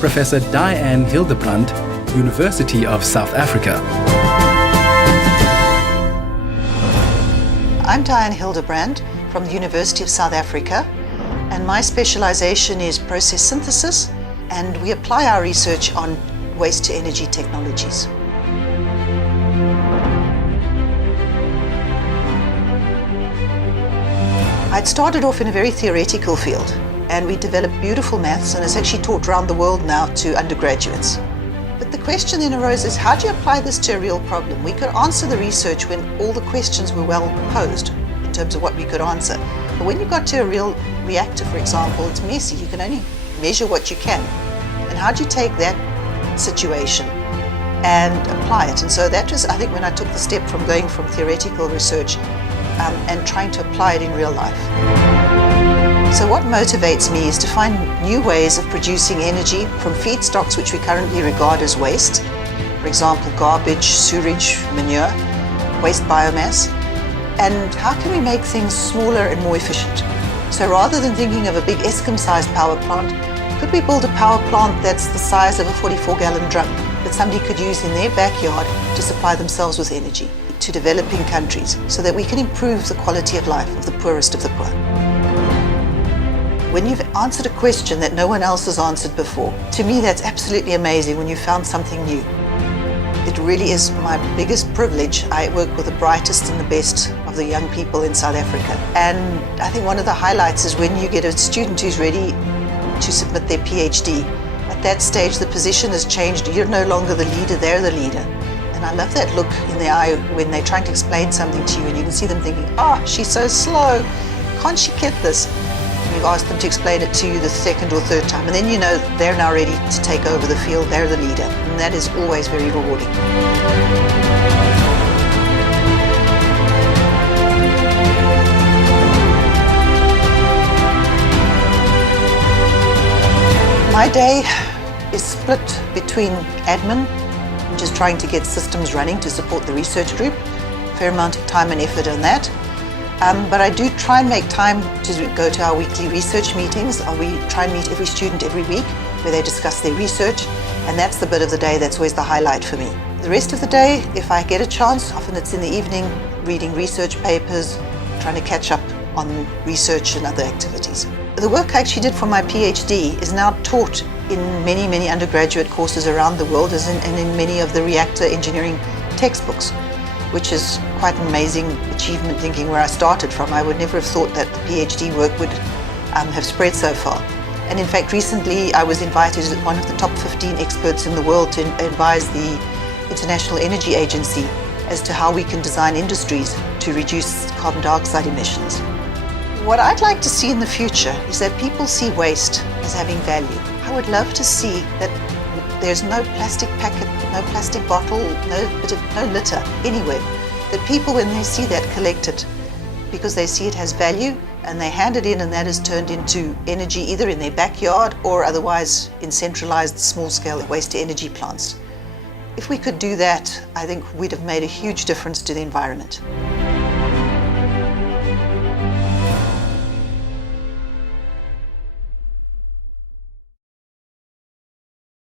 Professor Diane Hildebrandt, University of South Africa. I'm Diane Hildebrandt from the University of South Africa, and my specialization is process synthesis, and we apply our research on waste-to-energy technologies. I'd started off in a very theoretical field, and we developed beautiful maths, and it's actually taught around the world now to undergraduates. But the question then arose is, how do you apply this to a real problem? We could answer the research when all the questions were well posed in terms of what we could answer. But when you got to a real reactor, for example, it's messy. You can only measure what you can. And how do you take that situation and apply it? And so that was, I think, when I took the step from going from theoretical research and trying to apply it in real life. So what motivates me is to find new ways of producing energy from feedstocks which we currently regard as waste. For example, garbage, sewage, manure, waste biomass. And how can we make things smaller and more efficient? So rather than thinking of a big Eskom-sized power plant, could we build a power plant that's the size of a 44-gallon drum that somebody could use in their backyard to supply themselves with energy to developing countries so that we can improve the quality of life of the poorest of the poor? When you've answered a question that no one else has answered before, to me that's absolutely amazing when you found something new. It really is my biggest privilege. I work with the brightest and the best of the young people in South Africa. And I think one of the highlights is when you get a student who's ready to submit their PhD. At that stage, the position has changed. You're no longer the leader, they're the leader. And I love that look in the eye when they're trying to explain something to you and you can see them thinking, she's so slow. Can't she get this? And you've asked them to explain it to you the second or third time. And then you know they're now ready to take over the field. They're the leader. And that is always very rewarding. My day is split between admin, just trying to get systems running to support the research group, fair amount of time and effort on that. But I do try and make time to go to our weekly research meetings. We try and meet every student every week where they discuss their research, and that's the bit of the day that's always the highlight for me. The rest of the day, if I get a chance, often it's in the evening, reading research papers, trying to catch up on research and other activities. The work I actually did for my PhD is now taught in many undergraduate courses around the world and in many of the reactor engineering textbooks, which is quite an amazing achievement thinking where I started from. I would never have thought that the PhD work would have spread so far. And in fact, recently I was invited as one of the top 15 experts in the world to advise the International Energy Agency as to how we can design industries to reduce carbon dioxide emissions. What I'd like to see in the future is that people see waste as having value. I would love to see that there's no plastic packet, no plastic bottle, no litter anywhere. That people, when they see that, collect it because they see it has value and they hand it in, and that is turned into energy either in their backyard or otherwise in centralized small-scale waste-to-energy plants. If we could do that, I think we'd have made a huge difference to the environment.